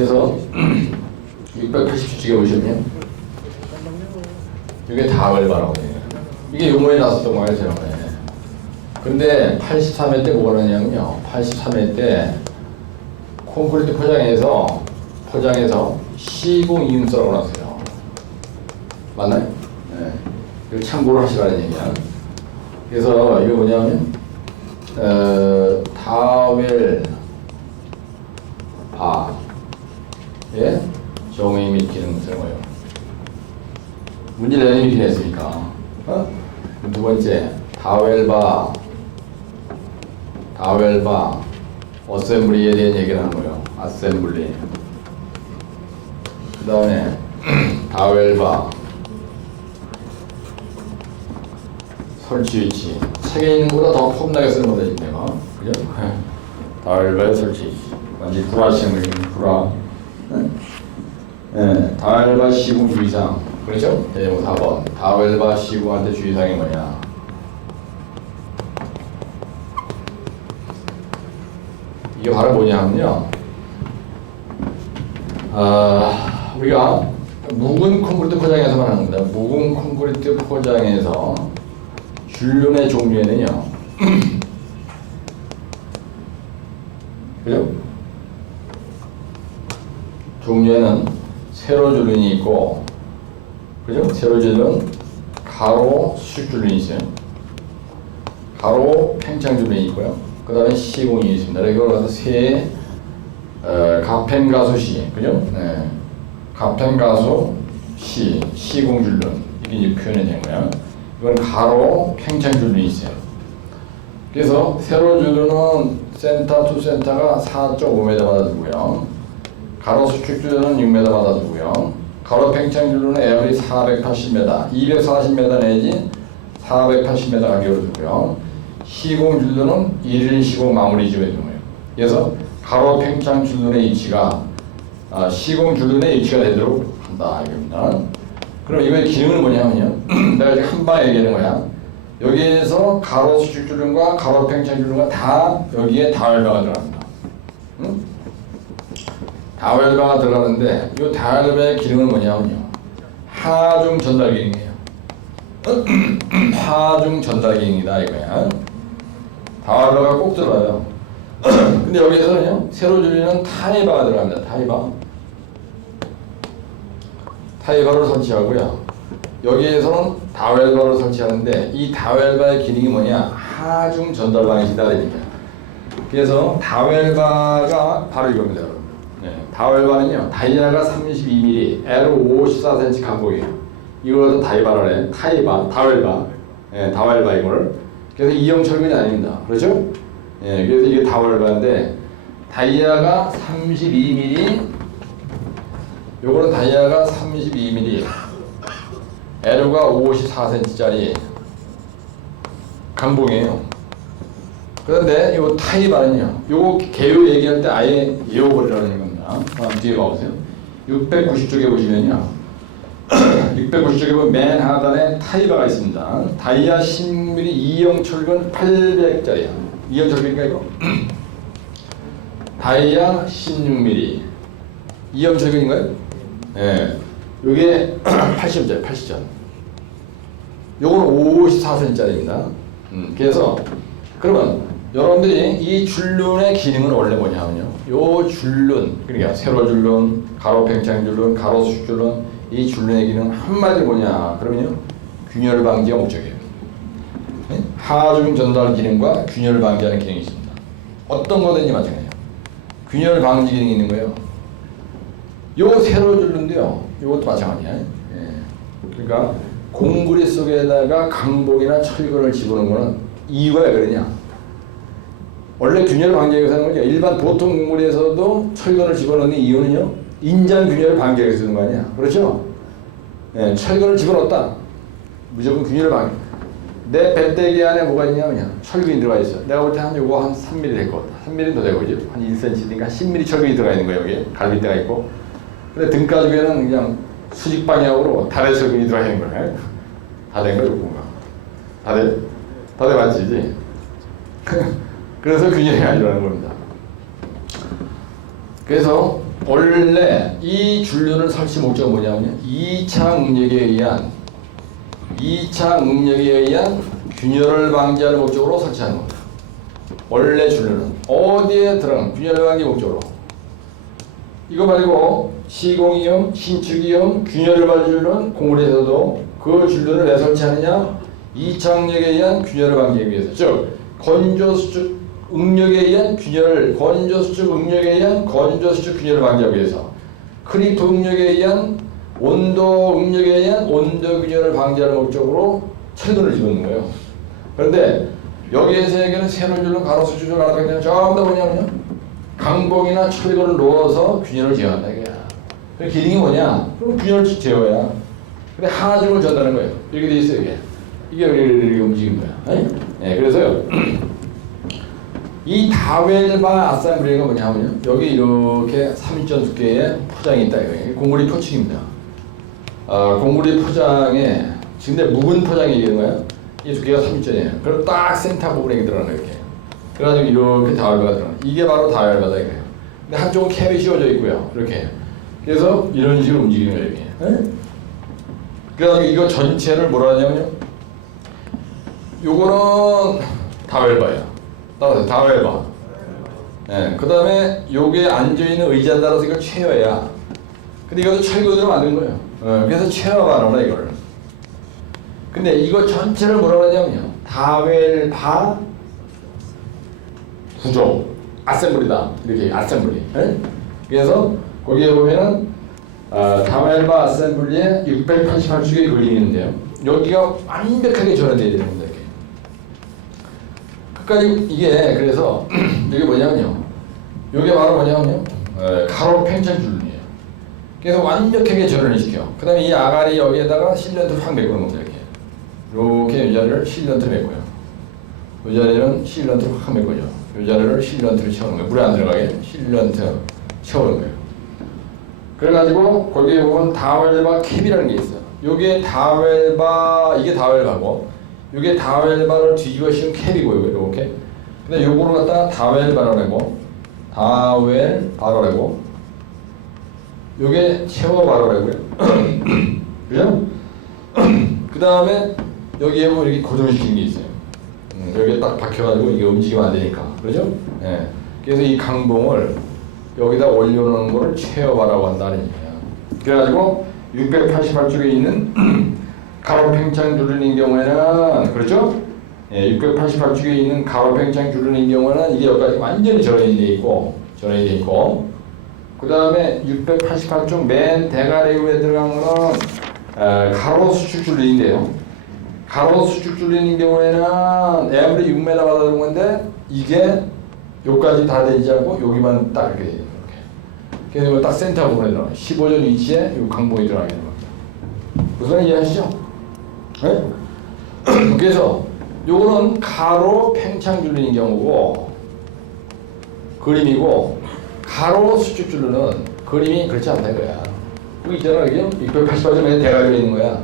그래서 680쪽에 보시면 이게 다웰바라고 해요. 이게 요번에 나왔었던 거예요, 저번에. 근데 83회 때 뭐가 나냐면요. 83회 때 콘크리트 포장해서 시공이음수라고 나왔어요. 맞나요? 네. 이거 참고로 하시라는 얘기야. 그래서 이거 뭐냐면 다웰바의 정의 및 기능은 뭐예요? 문제를 내는 이렇게 했으니까. 두 번째, 다웰바 어셈블리에 대한 얘기를 하는 거예요. 어셈블리. 그 다음에 다웰바 설치 위치. 책에 있는 것보다 더 폼나게 쓰는 거다 지금 내가. 그죠? 다웰바의 설치 위치. 완전 불화시험을 불화. 네, 다웰바 시공 주의사항. 그렇죠? 대제목 4번. 다웰바 시공한테 주의사항이 뭐냐? 이게 바로 뭐냐면요. 우리가 묵은 콘크리트 포장에서만 하는 겁니다. 묵은 콘크리트 포장에서 줄눈의 종류에는요. 그죠? 종류에는 세로 줄눈이 있고, 그죠? 세로 줄눈, 가로 수직 줄눈이 있어요. 가로 팽창 줄눈이 있고요. 그 다음에 시공이 있습니다. 이걸 갖다 세 가펜가수 시, 그죠? 네. 가펜가수 시, 시공 줄눈 이게 이제 표현이 된 거야. 이건 가로 팽창 줄눈이 있어요. 그래서 세로 줄눈은 센터 투 센터가 4.5m 받아주고요. 가로 수축 줄눈은 6m 받아주고요. 가로 팽창 줄눈은 에어리 480m, 240m 내지 480m 간격으로 주고요. 시공 줄눈은 1일 시공 마무리 지어야 되는 거예요. 그래서 가로 팽창 줄눈의 위치가 시공 줄눈의 위치가 되도록 한다 이겁니다. 그럼 이거의 기능은 뭐냐면요. 내가 지금 한 방에 얘기하는 거야. 여기에서 가로 수축 줄눈과 가로 팽창 줄눈과 다 여기에 다웰바가 들어갑니다. 응? 다웰바가 들어가는데 이 다웰바의 기능은 뭐냐면요. 하중 전달 기능이에요. 하중 전달 기능이다 이거야. 다웰바가 꼭 들어가요. 근데 여기에서는요, 세로 줄이는 타이바가 들어갑니다. 타이바를 설치하고요. 여기에서는 다웰바를 설치하는데 이 다웰바의 기능이 뭐냐? 하중 전달 방식이다 그러니까. 그래서 다웰바가 바로 이겁니다. 네, 다웰바는요, 다이아가 32mm, L 54cm 간격이에요. 이걸 다이바를 해. 다웰바. 네, 다웰바 이걸. 그래서 이형 철근이 아닙니다. 그렇죠? 예, 그래서 이게 다웰바인데 다이아가 32mm, 요거는 다이아가 32mm, L가 54cm짜리 강봉이에요. 그런데 요 타이바는요, 요거 개요 얘기할 때 아예 외워버리라는 겁니다. 뒤에 봐보세요. 690쪽에 보시면요. 690쪽에 보면 맨 하단에 타이바가 있습니다. 다이아 10mm 2형 철근 800짜리야. 2형 철근이니까 이거. 다이아 16mm 2형 철근인가요? 예. 요게 80점짜리, 80점. 요거는 54cm짜리입니다. 그래서 그러면 여러분들이 이 줄눈의 기능은 원래 뭐냐면요. 요 줄눈, 그러니까 세로 줄눈, 가로 팽창 줄눈, 가로 수축 줄눈, 이 줄눈의 기능은 한마디로 뭐냐? 그러면요, 균열 방지가 목적이에요. 네? 하중 전달 기능과 균열 방지하는 기능이 있습니다. 어떤 거든지 마찬가지예요. 균열 방지 기능이 있는 거예요. 요 세로 줄눈도요, 요것도 마찬가지야. 예. 그러니까 공구리 속에다가 강봉이나 철근을 집어넣는 거는 이유가 왜 그러냐? 원래 균열 방지하기 위해서 하는 거죠. 일반 보통 공구리에서도 철근을 집어넣는 이유는요, 인장 균열을 방지하기 위해서 쓰는 거 아니야. 그렇죠? 예, 철근을 집어넣었다. 무조건 균열을 방지. 내 배때기 안에 뭐가 있냐면 철근이 들어가 있어. 내가 볼 때 한 요거 한 3mm 될 것 같다. 3mm 더 되고, 그죠? 한 1cm니까 10mm 철근이 들어가 있는 거예요, 여기. 갈비대가 있고. 근데 등가죽에는 그냥 수직 방향으로 다래 철근이 들어가 있는 거예요. 다 된 거죠, 뭔가. 다 돼 맞지? 그래서 균열이 안 일어나는 겁니다. 그래서 원래 이 줄눈을 설치 목적은 뭐냐면요. 2차 응력에 의한 균열을 방지하는 목적으로 설치하는 겁니다. 원래 줄눈은 어디에 들어가는 균열 방지 목적으로. 이거 말고 시공이염, 신축이염, 균열을 방지하는 공물에서도 그 줄눈을 왜 설치하느냐? 2차 응력에 의한 균열을 방지하기 위해서. 즉 건조수축 응력에 의한 균열, 건조수축 응력에 의한 건조수축 균열을 방지하기 위해서, 크리프 응력에 의한 온도 응력에 의한 온도 균열을 방지하는 목적으로 철근을 집어넣는 거예요. 그런데 여기에서 얘기하는 세로줄눈, 가로수축줄, 가로팽창 전부 다 뭐냐면요, 강봉이나 철근을 넣어서 균열을 제어한다 이거야. 그 기능이 뭐냐? 그럼 균열 제어야. 근데 하중을 전달하는 거예요. 이렇게 돼 있어요 이게. 이게 움직이는 거야. 네, 그래서요. 이 다웰바 아셈블리가 뭐냐면요, 여기 이렇게 3인전 두께의 포장이 있다 이거예요. 공구리 표층입니다. 공구리 포장에 지금 묵은 포장이 있는 거예요. 이 두께가 3인전이에요. 그럼 딱 센터 부분에 들어가는 이렇게. 그래가지고 이렇게 다웰바가 들어가는. 이게 바로 다웰바다 이거예요. 근데 한쪽은 캡이 씌워져 있고요. 이렇게. 그래서 이런 식으로 움직이는 거예요 이렇게. 그래가지고 이거 전체를 뭐라 하냐면요, 요거는 다웰바예요. 따라서 다웰바. 네, 그 다음에 요게 앉아있는 의자에 따라서 이걸 체어야. 근데 이것도 철근으로 만든 거예요. 그래서 체어바라나 이걸. 근데 이거 전체를 뭐라 하냐면요, 다웰바 구조 아셈블리다 이렇게 아셈블리. 네? 그래서 거기에 보면은 다웰바 아셈블리에 688축의 그림이 있는데요, 여기가 완벽하게 전환되어야 되는 겁니다. 끝까지 이게. 그래서 이게 뭐냐면요, 이게 바로 뭐냐면요, 가로 팽창 줄눈이에요. 그래서 완벽하게 전환을 시켜. 그 다음에 이 아가리 여기에다가 실런트를 확 메꾸는 겁니다. 이렇게 이 자리를 실런트를 메꿔요. 이 자리는 실런트를 확 메꿔죠. 이 자리를 실런트를 채우는 거예요. 물에 안 들어가게 실런트 채우는 거예요. 그래가지고 거기에 보면 다웰바 캡이라는 게 있어요. 요게 다웰바, 이게 다웰바고, 요게 다웰바를 뒤집어 씌운 캡이고요. 이렇게. 근데 요거를 갖다가 다웰바라고, 다웰바라고, 요게 체어바라고요. 그죠? 그 다음에 여기에 보면 이렇게 고정시킨 게 있어요. 여기에 딱 박혀가지고 이게 움직이면 안 되니까. 그죠? 예. 그래서 이 강봉을 여기다 올려놓는 거를 체어바라고 한다는 얘기야. 그래가지고 688쪽에 있는 가로팽창 줄눈인 경우에는, 그렇죠? 예, 688쪽에 있는 가로팽창 줄눈인 경우에는 이게 여기까지 완전히 전환이 돼 있고, 그 다음에 688쪽 맨 대가리 위에 들어간 거는 가로 수축 줄눈인데요. 가로 수축 줄눈인 경우에는 아무리 6m 받아는 건데 이게 여기까지 다 되지 않고 여기만 딱 이렇게 돼요. 그래서 이걸 딱 센터 부분에 들어가 15전 위치에 이 강봉이 들어가게 되는 겁니다. 무슨 이해하시죠? 네? 그래서 요거는 가로 팽창 줄눈인 경우고 그림이고, 가로 수축 줄눈은 그림이 그렇지 않다 이거야. 여기 있잖아, 그죠? 688점에 대가리가 있는 거야.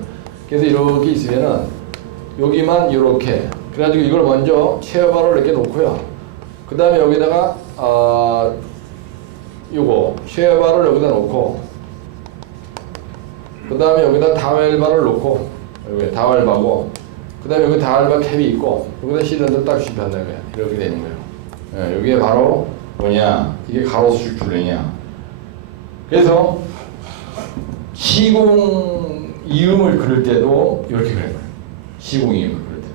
그래서 이렇게 있으면은 여기만 이렇게. 그래가지고 이걸 먼저 체어바로 이렇게 놓고요. 그 다음에 여기다가 요거 체어바를 여기다 놓고, 그 다음에 여기다 다웰바를 놓고, 여기 다웰바고, 그 다음에 여기 다웰바 캡이 있고, 여기다 실런트를 딱 주입한다 이거야. 이렇게 되는 거예요. 예, 이게 바로 뭐냐? 이게 가로 수축 줄눈이야. 그래서 시공 이음을 그릴 때도 이렇게 그려요. 시공 이음을 그릴 때.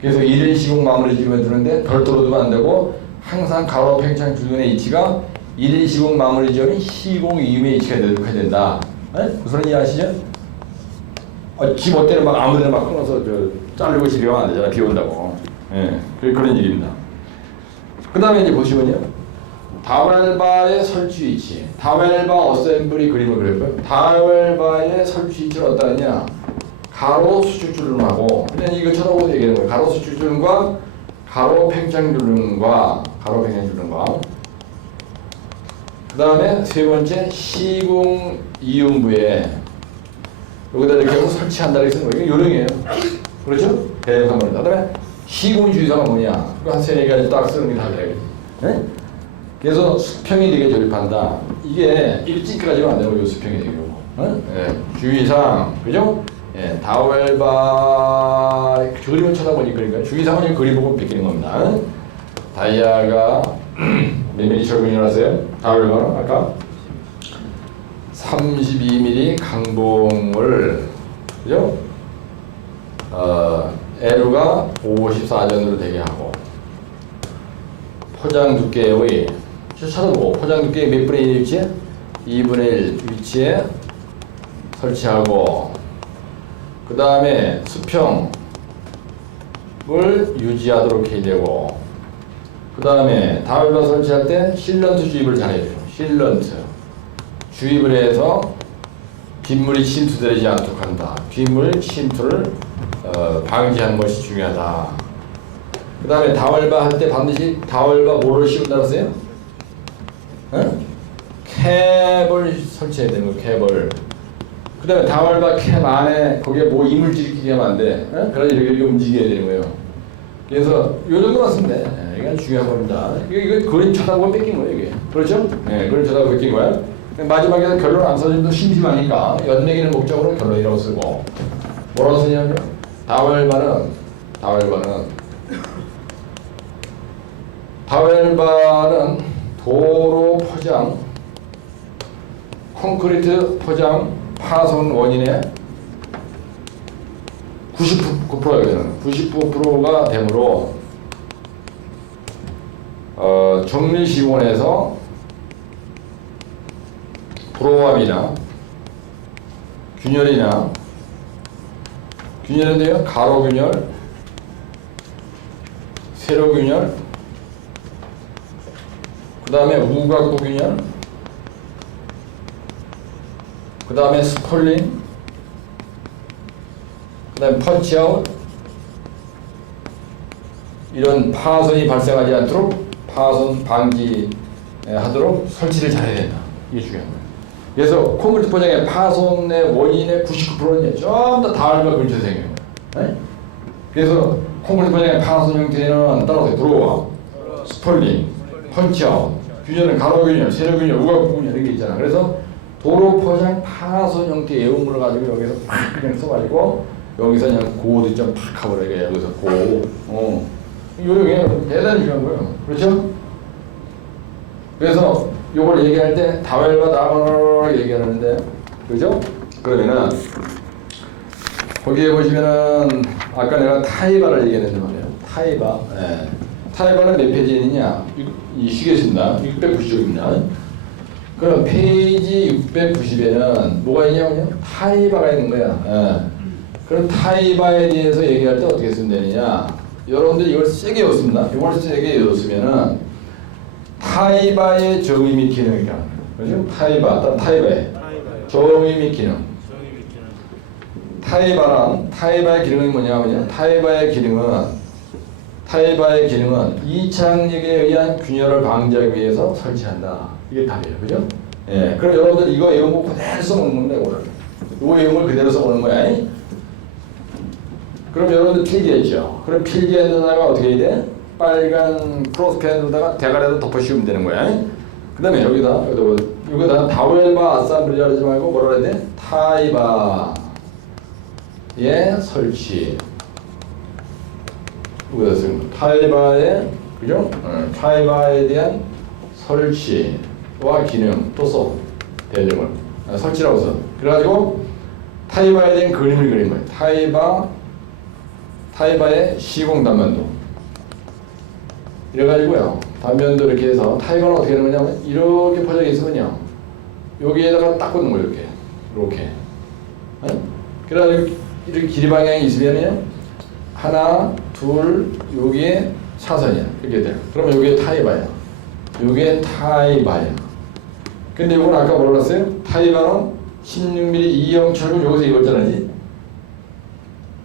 그래서 1일 시공 마무리 지으면 되는데 별도로 두면 안 되고, 항상 가로 팽창 줄눈의 위치가 1일 시공 마무리 지으면 시공 이음의 위치가 되도록 해야 된다. 네? 무슨 이해 아시죠? 지멋대로 막 아무데나 막 끊어서 자르고 지르면 안 되잖아. 비 온다고. 예, 그런 일입니다. 그 다음에 이제 보시면요, 다웰바의 설치 위치, 다웰바 어셈블리 그림을 그렸고요. 다웰바의 설치 위치를 어디다 하냐, 가로 수축 줄눈하고, 그냥 이거 쳐다보고 얘기하는 거예요. 가로 수축 줄눈과 가로 팽창 줄눈과 그 다음에 세 번째 시공 이음부에 여기다 이렇게 해서 설치한다 이렇게 쓰는 거예요. 이게 요령이에요. 그렇죠? 대형 3번이다. 그 다음에 시공 주의사가 뭐냐, 그거 한 세네 가지 딱 쓰는 게 답이에요. 네? 그래서 수평이 되게 조립한다. 이게 일찍까지는 안 되고 요 수평이 되고. 어? 예, 주의사항, 그죠? 예, 다웰바 그림을 쳐다보니까 그러니까 주의사항은 이 그림 보고 베끼는 겁니다. 다이아가 몇 mm 철근이라서요? 다웰바는 아까 32mm 강봉을, 그죠? 에루가 54전으로 되게 하고, 포장 두께의 찾아보고 포장 두께의 몇 분의 1 위치에? 2분의 1 위치에 설치하고, 그 다음에 수평을 유지하도록 해야 되고, 그 다음에 다웰바 설치할 때 실런트 주입을 잘해야 돼요. 실런트 주입을 해서 빗물이 침투되지 않도록 한다. 빗물 침투를 방지하는 것이 중요하다. 그 다음에 다웰바 할 때 반드시 다웰바 뭐를 씌운다 그랬어요? 캡을 설치해야 되는 거예요. 캡을. 그 다음에 다웰바 캡 안에 거기에 뭐 이물질이 끼게 하면 안 돼. 그래서 이렇게 움직여야 되는 거예요. 그래서 요 정도 맞습니다. 이건 중요한 겁니다. 이거 그림 쳐다보고 뺏긴 거예요, 이게. 그렇죠? 네, 그림 쳐다보고 뺏긴 거야. 마지막에서 결론 안 써주면 심심하니까 연내기는 목적으로 결론이라고 쓰고, 뭐라고 쓰냐면 다웰바는 도로 포장, 콘크리트 포장 파손 원인의 99%가 되므로 정리시공원에서 불호합이나 균열인데요, 가로균열, 세로균열, 그 다음에 우각부균열, 그 다음에 스폴링, 그 다음에 펀치아웃, 이런 파손이 발생하지 않도록 파손 방지하도록 설치를 잘해야 된다. 이게 중요한 거예요. 그래서 콘크리트 포장의 파손의 원인의 99%는 전부 다 다웰바 근처에 생겨요. 네? 그래서 콘크리트 포장의 파손 형태는 따라서 들어와, 스폴링, 펀치아웃, 균열은 가로균열, 세로균열, 우각부균열 이렇게 있잖아. 그래서 도로 포장 파손 형태의 애용물을 가지고 여기서 팍 그냥 써가지고 여기서 그냥 고득점 팍 하버려. 여기서 요게 대단히 중요한 거예요. 그렇죠? 그래서 요걸 얘기할 때 다웰바 다웰바 얘기하는데, 그죠? 그러면은 거기에 보시면은 아까 내가 타이바를 얘기했는데 말이에요. 타이바. 예. 타이바는 몇 페이지에 있느냐? 이 시계입니다. 690입니다. 그럼 페이지 690에는 뭐가 있냐면요, 타이바가 있는 거야. 예. 그럼 타이바에 대해서 얘기할 때 어떻게 쓰면 되느냐? 여러분들이 이걸 세게 외웠습니다. 이걸 세게 외웠으면은 타이바의 정의 및 기능이니까, 그죠? 타이바의 정의 및 기능. 타이바의 기능이 뭐냐면요, 타이바의 기능은 이착력에 의한 균열을 방지하기 위해서 설치한다. 이게 답이에요, 그죠? 예. 그럼 여러분들 이거 외우고 그대로 써먹는 건데, 오늘 이거 외우고 그대로 써먹는 거야. 그럼 여러분들 필기했죠? 그럼 필기에다가 어떻게 해야 돼? 빨간 크로스펜에다가 대가리에다 덮어 씌우면 되는 거야. 그 다음에 여기다 다웰바 아삼블리라 하지 말고 뭐라 해야 돼? 타이바의 설치. 여기다 쓰는 거. 타이바의, 그죠? 타이바에 대한 설치와 기능 또 써. 대령을. 설치라고 써. 그래가지고 타이바에 대한 그림을 그린 거예요. 타이바의 시공 단면도. 이래가지고요, 단면도 이렇게 해서 타이바는 어떻게 하는 거냐면 이렇게 포장이 있으면요, 여기에다가 딱 꽂는 거예요. 이렇게. 그래가지고 이렇게 길이 방향이 있으면요, 하나, 둘, 여기에 사선이야. 이렇게 돼요. 그러면 여기에 타이바야. 여기에 타이바야. 근데 이건 아까 뭐라 그랬어요? 타이바는 16mm 이형 철근 여기서 이거잖아지.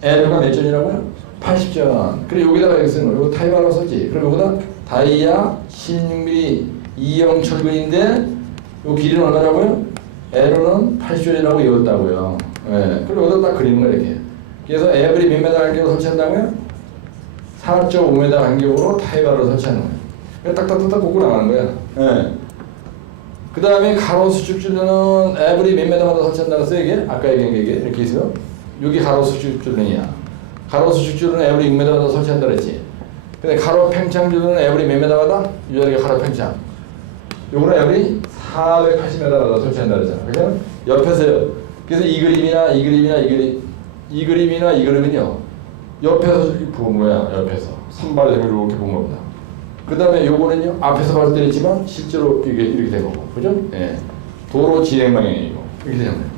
L가 몇 전이라고요? 80전. 그래 여기다가 이렇게 쓰는 거. 이거 타이바라고 썼지. 그럼 여기다 다이아 16mm 이형 철근인데 요 길이는 얼마라고요? L은 80전이라고 이었다고요. 예. 그리고 여기다 딱 그리는 거야 이렇게. 그래서 에브리 몇 메다 간격으로 설치한다고요? 4.5m 간격으로 타이바를 설치하는 거예요. 딱딱딱딱 꽂고 나가는 거야. 예. 그 다음에 가로수축 줄눈은 에브리 몇 메다마다 설치한다 그랬어요, 이게? 아까 얘기한 게 이게 이렇게 있어요. 여기 가로수축 줄눈이야. 가로수축 줄눈은 에브리 6m마다 설치한다 그랬지. 근데 가로 팽창 줄눈은 에브리 몇 메다마다? 이 자리가 가로 팽창. 요거는 에브리 480m마다 설치한다 그랬잖아. 그죠? 옆에서요. 그래서 이 그림이나 이 그림이나 이 그림이나 이 그림은요. 옆에서 본 거야. 옆에서. 선발을 이렇게 본 겁니다. 그 다음에 요거는요. 앞에서 봤을 때 있지만 실제로 이게 이렇게 된 거고. 그죠? 예. 도로 진행 방향이고. 이렇게 되는 거예요.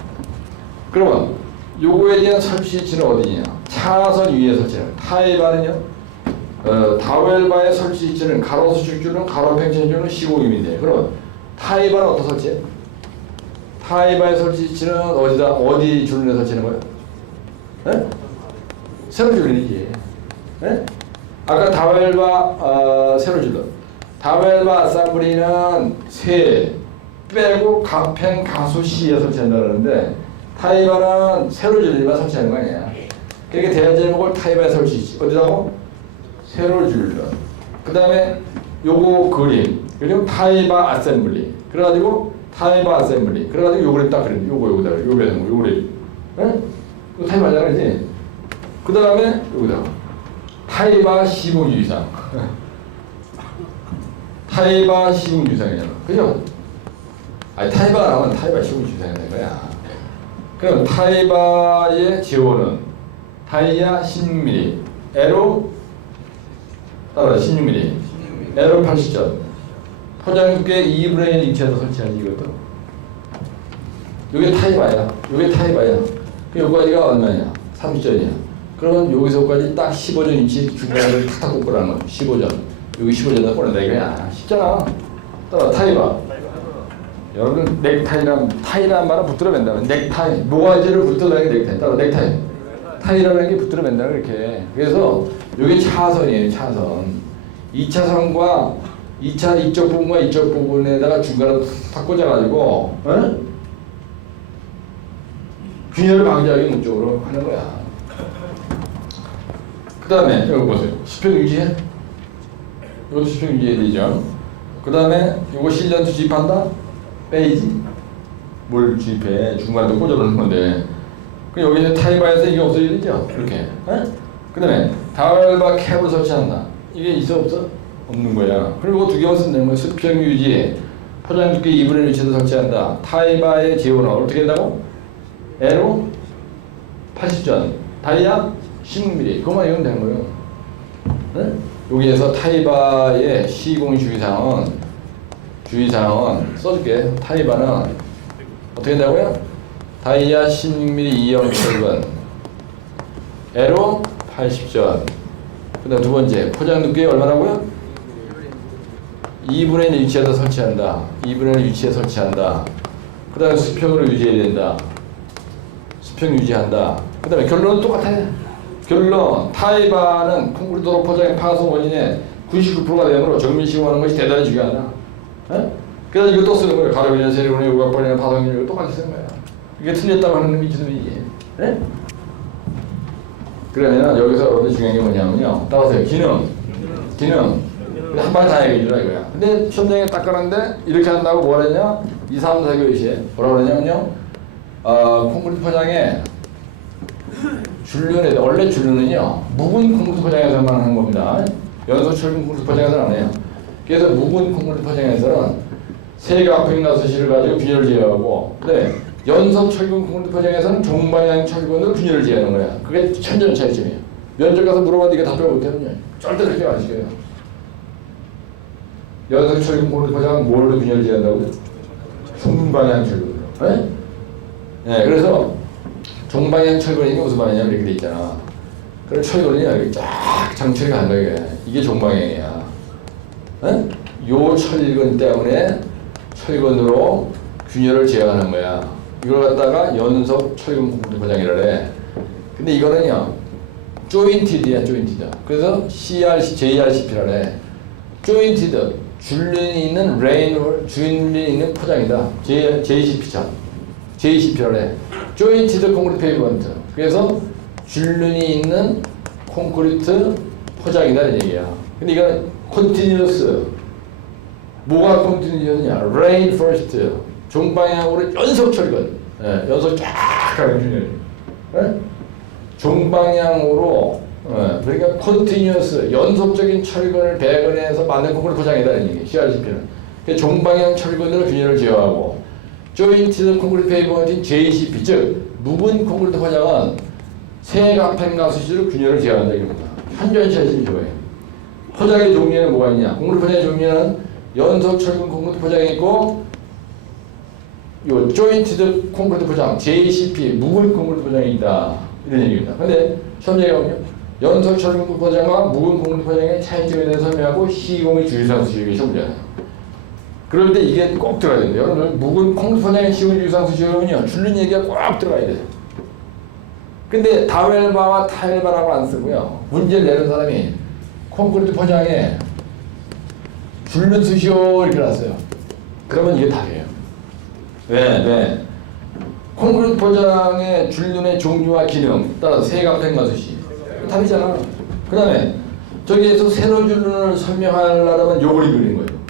그러면 요거에 대한 설치 위치는 어디냐? 차선 위에 설치는. 타이바는요. 다웰바의 설치 위치는 가로수축 줄은 가로 팽창 줄은 시공임인데. 그러면 타이바는 어디서 설치해? 타이바의 설치 위치는 어디 줄눈에 설치하는 거예요? 네? 세로 줄눈이지. 네? 아까 다웰바 세로 줄눈. 다웰바 아삼블리는 세 빼고 가팽 가수 시에 설치한다 그러는데 타이바는 세로 줄눈만 설치하는 거 아니야. 그러니까 대안 제목을 타이바에 설치 위치. 어디다고? 세로 줄눈. 그 다음에 요거 그림. 그리고 타이바 아셈블리. 그래가지고 타이바 아셈블리. 그래가지고 요 그림 딱 그림. 요거다. 요 그림. 응? 이거 타이바잖아, 그지? 그 다음에 여기다가 타이바 시공유상. 타이바 시공유상이잖아. 그죠? 아니, 타이바가 나오면 타이바 시공유상이 되는 거야. 그럼 타이바의 제호는 타이야 16mm, 에로 따라 16mm, 에로 80점. 포장 두께 2분의 1 인치에서 설치하지 이것도. 요게 타이바야. 요게 타이바야. 그 요까지가 얼마냐? 30점이야. 그러면 여기서까지 딱 15점 인치 중간을 탁 꽂으라는 거야. 15점. 여기 15점에다 꽂는다 이거야. 쉽잖아. 따라 타이바. 여러분 타이라는 말은 붙들어 맨다면 넥타이. 모가지를 붙들어다는 게 넥타이. 따라 넥타이. 타이라는 게 붙들어 맨다 이렇게. 그래서 요게 차선이에요. 차선. 2차선과 2차 이쪽 부분과 이쪽 부분에다가 중간에 탁 꽂아가지고 균열을 방지하기 목적으로 하는 거야. 그 다음에 여기 보세요. 수평 유지해. 이것도 수평 유지해야 되죠. 그 다음에 이거 실련투 주입한다? 빼이지. 뭘 주입해? 중간에 꽂아놓는 건데. 그 여기는 타이바에서 이게 없어야 되죠. 이렇게. 그 다음에 다웰바 캡을 설치한다. 이게 있어 없어? 없는 거야. 그리고 두 개만 쓰면 되는 거야. 수평 유지, 포장 두께 2분의 1 위치에서 설치한다. 타이바의 제호는 어떻게 한다고? 에로 80전, 다이아 16mm. 그것만 이으면 되는 거예요. 네? 여기에서 타이바의 시공 주의사항은 써줄게. 타이바는 어떻게 한다고요? 다이아 16mm 2형 철근, 에로 80전. 그 다음 두 번째, 포장 두께 얼마라고요? 2분의 1 위치에서 설치한다. 2분의 1 위치에 설치한다. 그 다음에 수평으로 유지해야 된다. 수평 유지한다. 그 다음에 결론은 똑같아. 결론, 타이바는 콘크리트 도로 포장의 파손 원인의 99%가 되므로 정밀 시공하는 것이 대단히 중요하다. 그래서 이거 또 쓰는 거예요. 가로비는 세리분의 우각벌이나 파손률 이거 똑같이 쓰는 거야. 이게 틀렸다고 하는 놈이 이놈이지. 그러면 여기서 여러분들 중요한 게 뭐냐면요. 따라서요. 기능. 한 발 다 얘기해 주라 이거야. 근데 시험장에 딱 가는데 이렇게 한다고 뭘 했냐? 2, 3, 4 교시에 뭐라고 그러냐면요. 콘크리트 포장에 줄눈에 원래 줄눈은요 묵은 콘크리트 포장에서만 하는 겁니다. 연소 철근 콘크리트 포장에서는 안 해요. 그래서 묵은 콘크리트 포장에서는 세가평 나수시를 가지고 균열을 제어하고, 근데 연소 철근 콘크리트 포장에서는 종방향 철근으로 균열을 제어하는 거야. 그게 천전 차이점이에요. 면접 가서 물어봤는데 이거 답변 못하느냐? 절대 그렇게 안 시켜요. 연소 철근 콘크리트 포장은 뭘로 균열을 제어한다고요? 종방향 철근으로. 네, 그래서 종방향 철근이 무슨 말이냐면 이렇게 돼 있잖아. 그럼 철근이 이렇게 쫙 장처리가 한다 이게 종방향이야. 요 철근 때문에 철근으로 균열을 제어하는 거야. 이걸 갖다가 연속 철근 콘크리트 포장이라 해. 근데 이거는요 조인티드야. 그래서 JRCP라 해. 조인티드 줄눈이 있는 줄눈이 있는 포장이다. JCP라 해. 조인티드 콘크리트 페이먼트. 그래서 줄눈이 있는 콘크리트 포장이다 이런 얘기야. 근데 이거는 컨티뉴어스 뭐가 컨티뉴어스냐? reinforced. 종방향으로 연속 철근. 예, 연속 쫙 가는 균열. 예? 종방향으로 그러니까 컨티뉴어스 연속적인 철근을 배근해서 만든 콘크리트 포장이다는 얘기. CRCP는. 종방향 철근으로 균열을 제어하고 조인티드 콘크리트 페이버먼트인 JCP 즉 묵은 콘크리트 포장은 세간판 가수시로 균열을 제어한다 이겁니다. 현존시하시는 조예요. 포장의 종류에는 뭐가 있냐? 콘크리트 포장의 종류는 연속 철근 콘크리트 포장이 있고 요 조인티드 콘크리트 포장 JCP 묵은 콘크리트 포장이 있다 이런 얘기입니다. 근데 시험제가군요. 연속 철근 포장과 묵은 콘크리트 포장의 차이점에 대해서 설명하고 시공의 주의사항 수식이 시험제예요. 그럴 때 이게 꼭 들어가야 돼요. 여러분들 묵은 콘크리트 포장의 시공 주의사항 수식은요 줄눈 얘기가 꼭 들어가야 돼요. 근데 다웰바와 타웰바라고 안 쓰고요. 문제를 내는 사람이 콘크리트 포장에 줄눈 수시오 이렇게 놨어요. 그러면 이게 답이에요. 왜? 콘크리트 포장의 줄눈의 종류와 기능 따라서 세간판 가수시 답이잖아. 그 다음에 저기에서 세로 줄눈을 설명하려면 요 그림 그리는 거예요.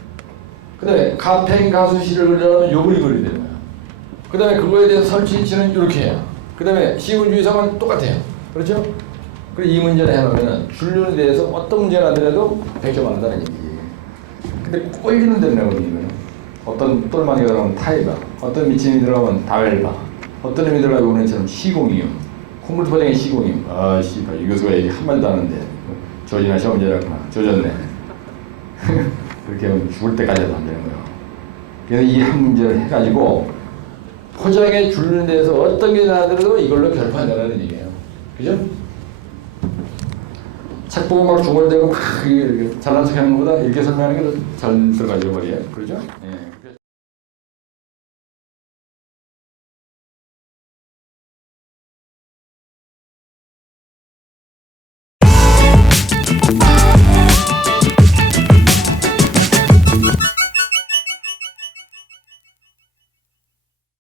그 다음에 가펜 가수시를 그리려면 요 그림 그리는 거예요. 그 다음에 그거에 대해서 설치치는 이렇게 해요. 그 다음에 시군주의사만 똑같아요. 그렇죠? 그리고 이 문제를 해놓으면 줄눈에 대해서 어떤 문제가 나더라도 100점 안 한다는 얘기예요. 근데 꼴리는 데는 거거든요. 어떤 똘마니가 들어가면 타이바, 어떤 미친이 들어가면 다웰바, 어떤 놈이 들어가면 오늘처럼 시공이요. 콘크리트 포장의 시공이요. 아, 씨발, 이 교수가 얘기 한마디도 안 하는데 조지나 시험제라구나. 조졌네. 그렇게 하면 죽을 때까지도 안 되는 거예요. 그래서 이 한 문제를 해가지고 포장의 줄눈에 대해서 어떤 게 나더라도 이걸로 결판한다는 얘기예요. 그죠? 책 보고 막 중얼대고 막 이렇게 잘난 척 하는 것보다 이렇게 설명하는 게 더 잘 들어가죠, 머리에. 그렇죠? 예.